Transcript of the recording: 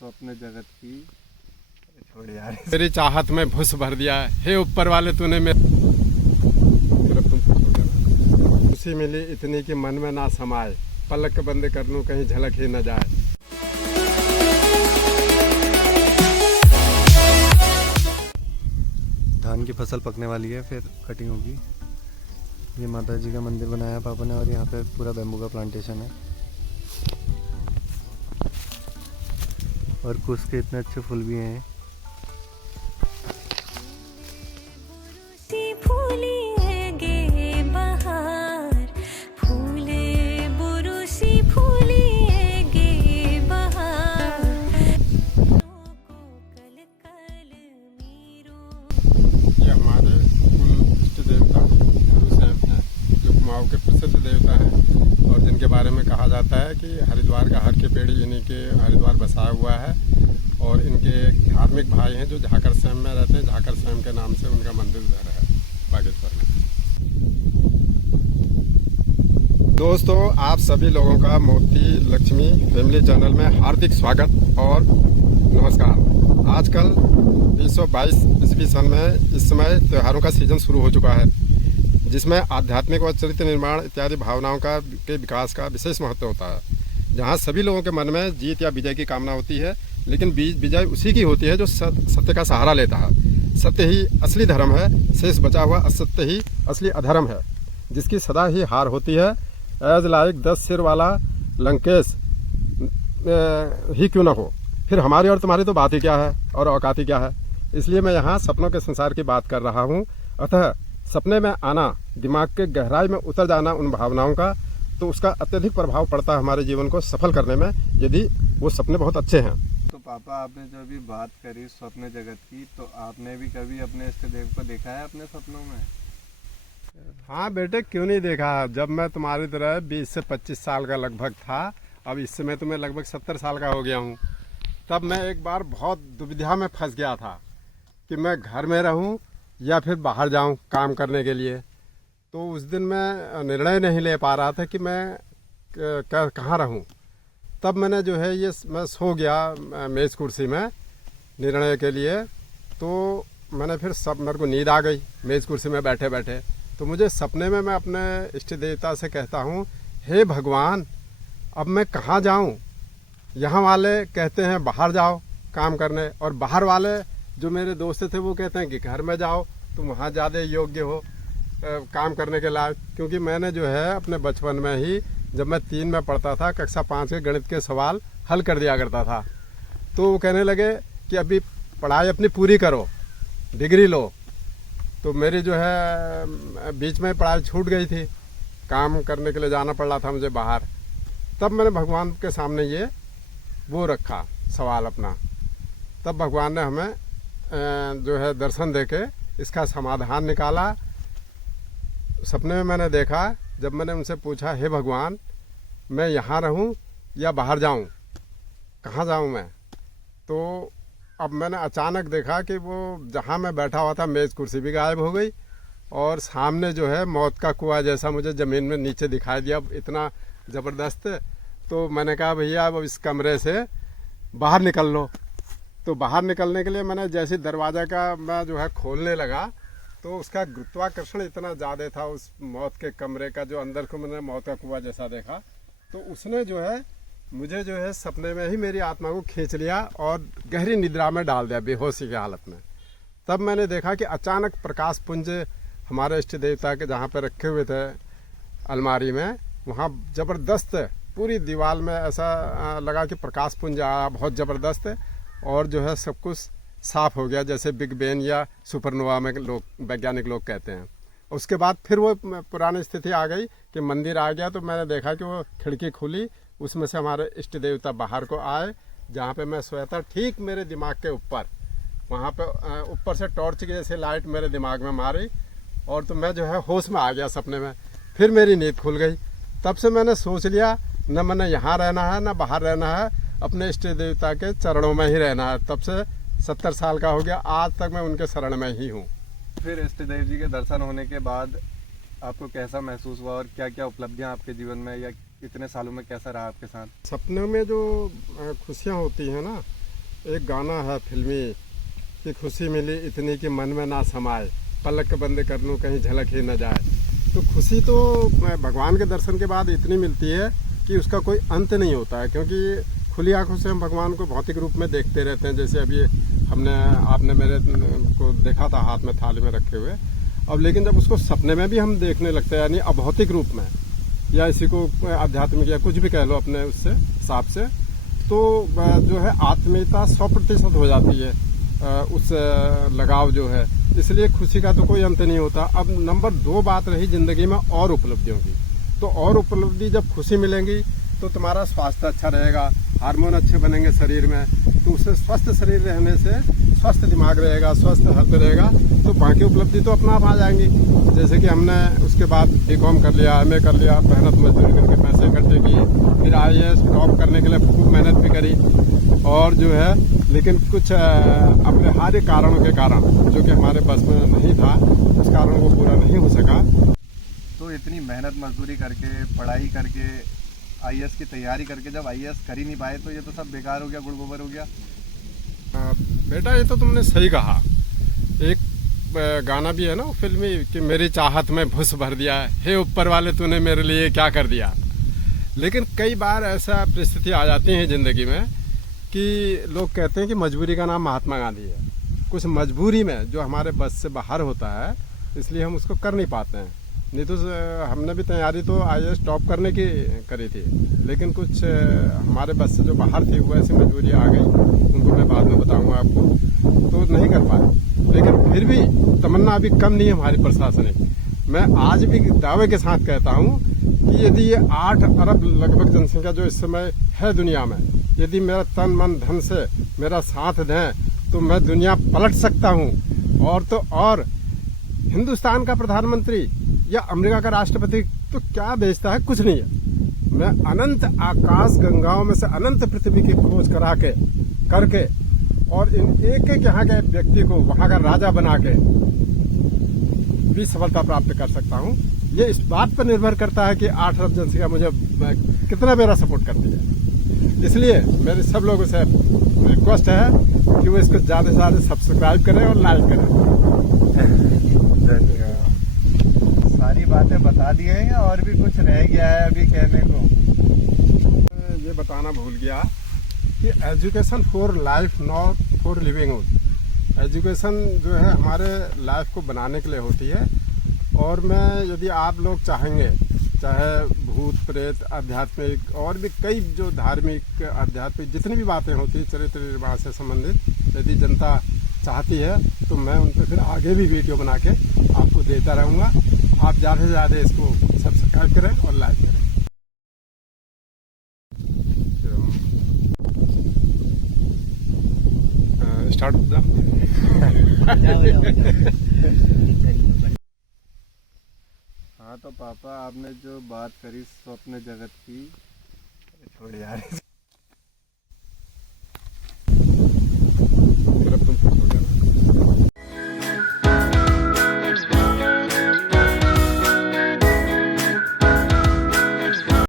स्वप्न जगत की छोड़ यार। मेरी चाहत में भूस भर दिया है, हे ऊपर वाले तूने मेरे तुम खुशी मिली इतनी कि मन में ना समाए, पलक बंद कर लूं कहीं झलक ही न जाए। धान की फसल पकने वाली है, फिर कटिंग होगी। ये माता जी का मंदिर बनाया पापा ने, और यहाँ पे पूरा बैम्बू का प्लांटेशन है, और कुछ के इतने अच्छे फूल भी हैं। ये हमारे कुल इष्ट देवता गुरु साहब हैं, जो कुमाऊं के प्रसिद्ध देवता हैं, और जिनके बारे में कहा जाता है कि हरिद्वार का हर के पेड़ी इन्हीं के हरिद्वार बसाया हुआ है। और इनके धार्मिक भाई हैं जो झाकर स्वयं में रहते हैं, झाकर स्वयं के नाम से उनका मंदिर उधर है बागेश्वर में। दोस्तों, आप सभी लोगों का मोती लक्ष्मी फैमिली चैनल में हार्दिक स्वागत और नमस्कार। आजकल 2022 ईस्वी सन में इस समय त्योहारों का सीजन शुरू हो चुका है, जिसमें आध्यात्मिक व चरित्र निर्माण इत्यादि भावनाओं के विकास का विशेष महत्व होता है। जहां सभी लोगों के मन में जीत या विजय की कामना होती है, लेकिन विजय उसी की होती है जो सत्य का सहारा लेता है। सत्य ही असली धर्म है, शेष बचा हुआ असत्य ही असली अधर्म है, जिसकी सदा ही हार होती है। एज लाइक 10 सिर वाला लंकेश ही क्यों न हो, फिर हमारी और तुम्हारी तो बात ही क्या है और औकात ही क्या है। इसलिए मैं यहाँ सपनों के संसार की बात कर रहा हूँ। अतः सपने में आना, दिमाग के गहराई में उतर जाना उन भावनाओं का, तो उसका अत्यधिक प्रभाव पड़ता है हमारे जीवन को सफल करने में, यदि वो सपने बहुत अच्छे हैं। तो पापा, आपने जो अभी बात करी स्वप्न जगत की, तो आपने भी कभी अपने इष्ट देव को देखा है अपने सपनों में? हाँ बेटे, क्यों नहीं देखा। जब मैं तुम्हारी तरह 20 से 25 साल का लगभग था, अब इस समय तो मैं लगभग 70 साल का हो गया हूँ, तब मैं एक बार बहुत दुविधा में फंस गया था कि मैं घर में रहूँ या फिर बाहर जाऊँ काम करने के लिए। तो उस दिन मैं निर्णय नहीं ले पा रहा था कि मैं कहाँ रहूँ। तब मैंने जो है मैं सो गया मेज़ कुर्सी में निर्णय के लिए। तो मैंने फिर मेरे को नींद आ गई मेज़ कुर्सी में बैठे बैठे। तो मुझे सपने में मैं अपने इष्ट देवता से कहता हूँ, हे भगवान, अब मैं कहाँ जाऊँ। यहाँ वाले कहते हैं बाहर जाओ काम करने, और बाहर वाले जो मेरे दोस्त थे वो कहते हैं कि घर में जाओ, तुम वहाँ ज़्यादा योग्य हो काम करने के लायक। क्योंकि मैंने जो है अपने बचपन में ही, जब मैं 3 में पढ़ता था, कक्षा 5 के गणित के सवाल हल कर दिया करता था। तो वो कहने लगे कि अभी पढ़ाई अपनी पूरी करो, डिग्री लो। तो मेरी जो है बीच में पढ़ाई छूट गई थी, काम करने के लिए जाना पड़ रहा था मुझे बाहर। तब मैंने भगवान के सामने ये वो रखा सवाल अपना। तब भगवान ने हमें जो है दर्शन देके इसका समाधान निकाला। सपने में मैंने देखा, जब मैंने उनसे पूछा, हे भगवान, मैं यहाँ रहूँ या बाहर जाऊँ, कहाँ जाऊँ मैं। तो अब मैंने अचानक देखा कि वो जहाँ मैं बैठा हुआ था मेज़ कुर्सी भी गायब हो गई, और सामने जो है मौत का कुआं जैसा मुझे ज़मीन में नीचे दिखाई दिया, इतना ज़बरदस्त। तो मैंने कहा, भैया अब इस कमरे से बाहर निकल लो। तो बाहर निकलने के लिए मैंने जैसे दरवाज़ा का मैं जो है खोलने लगा, तो उसका गुरुत्वाकर्षण इतना ज़्यादा था उस मौत के कमरे का, जो अंदर को मैंने मौत का कुआं जैसा देखा। तो उसने जो है मुझे जो है सपने में ही मेरी आत्मा को खींच लिया और गहरी निद्रा में डाल दिया, बेहोशी की हालत में। तब मैंने देखा कि अचानक प्रकाश पुंज हमारे इष्ट देवता के जहाँ पे रखे हुए थे अलमारी में, वहाँ ज़बरदस्त पूरी दीवार में ऐसा लगा कि प्रकाश पुंज आया बहुत ज़बरदस्त, और जो है सब कुछ साफ़ हो गया, जैसे बिग बैंग या सुपरनोवा में लोग वैज्ञानिक लोग कहते हैं। उसके बाद फिर वो पुरानी स्थिति आ गई कि मंदिर आ गया। तो मैंने देखा कि वो खिड़की खुली, उसमें से हमारे इष्ट देवता बाहर को आए, जहाँ पे मैं सोया था ठीक मेरे दिमाग के ऊपर। वहाँ पे ऊपर से टॉर्च की जैसे लाइट मेरे दिमाग में मारी, और तो मैं जो है होश में आ गया सपने में। फिर मेरी नींद खुल गई। तब से मैंने सोच लिया, न मैंने यहाँ रहना है न बाहर रहना है, अपने इष्ट देवता के चरणों में ही रहना है। तब से 70 साल का हो गया, आज तक मैं उनके शरण में ही हूँ। फिर इष्ट देव जी के दर्शन होने के बाद आपको कैसा महसूस हुआ, और क्या क्या उपलब्धियां आपके जीवन में या इतने सालों में कैसा रहा आपके साथ? सपनों में जो खुशियाँ होती हैं ना, एक गाना है फिल्मी कि खुशी मिली इतनी कि मन में ना समाए, पलक बंद कर लूँ कहीं झलक ही न जाए। तो खुशी तो भगवान के दर्शन के बाद इतनी मिलती है कि उसका कोई अंत नहीं होता है, क्योंकि खुली आंखों से हम भगवान को भौतिक रूप में देखते रहते हैं। जैसे अभी आपने मेरे को देखा था हाथ में थाली में रखे हुए, अब लेकिन जब उसको सपने में भी हम देखने लगते हैं, यानी अभौतिक रूप में, या इसी को आध्यात्मिक या कुछ भी कह लो अपने उससे हिसाब से, तो जो है आत्मीयता 100% हो जाती है, उस लगाव जो है। इसलिए खुशी का तो कोई अंत नहीं होता। अब नंबर 2 बात रही ज़िंदगी में और उपलब्धियों की, तो और उपलब्धि जब खुशी मिलेंगी तो तुम्हारा स्वास्थ्य अच्छा रहेगा, हार्मोन अच्छे बनेंगे शरीर में, तो उससे स्वस्थ शरीर रहने से स्वस्थ दिमाग रहेगा, स्वस्थ हेल्थ रहेगा, तो बाकी उपलब्धि तो अपना आप आ जाएंगी। जैसे कि हमने उसके बाद BCom कर लिया, MA कर लिया, मेहनत मजदूरी करके पैसे इकट्ठे किए, फिर IAS टॉप करने के लिए खूब मेहनत भी करी, और जो है लेकिन कुछ अपने हार्य कारणों के कारण, जो कि हमारे बस में नहीं था, उस कारण वो पूरा नहीं हो सका। तो इतनी मेहनत मजदूरी करके, पढ़ाई करके, IAS की तैयारी करके जब IAS कर ही नहीं पाए, तो ये तो सब बेकार हो गया, गुड़ गोबर हो गया। बेटा ये तो तुमने सही कहा। एक गाना भी है ना फिल्मी कि मेरी चाहत में भुस भर दिया, हे ऊपर वाले तूने मेरे लिए क्या कर दिया। लेकिन कई बार ऐसा परिस्थिति आ जाती है ज़िंदगी में कि लोग कहते हैं कि मजबूरी का नाम महात्मा गांधी है। कुछ मजबूरी में जो हमारे बस से बाहर होता है, इसलिए हम उसको कर नहीं पाते हैं। नहीं तो हमने भी तैयारी तो IAS टॉप करने की करी थी, लेकिन कुछ हमारे बस से जो बाहर थी वो ऐसी मजबूरी आ गई, उनको मैं बाद में बताऊंगा आपको, तो नहीं कर पाए। लेकिन फिर भी तमन्ना अभी कम नहीं है हमारी प्रशासनिक। मैं आज भी दावे के साथ कहता हूँ कि यदि ये 8 अरब लगभग जनसंख्या जो इस समय है दुनिया में, यदि मेरा तन मन धन से मेरा साथ दें तो मैं दुनिया पलट सकता हूँ। और तो और हिंदुस्तान का प्रधानमंत्री या अमेरिका का राष्ट्रपति तो क्या बेचता है, कुछ नहीं है। मैं अनंत आकाश गंगाओं में से अनंत पृथ्वी की खोज करके और इन एक यहाँ के व्यक्ति को वहां का राजा बना के भी सफलता प्राप्त कर सकता हूँ। ये इस बात पर निर्भर करता है कि 8 अरब जनसंख्या मुझे कितना मेरा सपोर्ट करती है। इसलिए मेरे सब लोगों से रिक्वेस्ट है कि वो इसको ज़्यादा से ज़्यादा सब्सक्राइब करें और लाइक करें। सारी बातें बता दी हैं या और भी कुछ रह गया है अभी कहने को? ये बताना भूल गया कि education for life not for living. Education जो है हमारे लाइफ को बनाने के लिए होती है। और मैं यदि आप लोग चाहेंगे, चाहे भूत प्रेत, आध्यात्मिक और भी कई जो धार्मिक आध्यात्मिक जितनी भी बातें होती हैं चरित्र निर्माण से संबंधित, यदि जनता चाहती है तो मैं उन पर फिर आगे भी वीडियो बना के आपको देता रहूँगा। आप ज़्यादा से ज़्यादा इसको सब्सक्राइब करें और लाइक करें। स्टार्ट हो जाओ। हाँ तो पापा, आपने जो बात करी स्वप्न जगत की, छोड़ यार।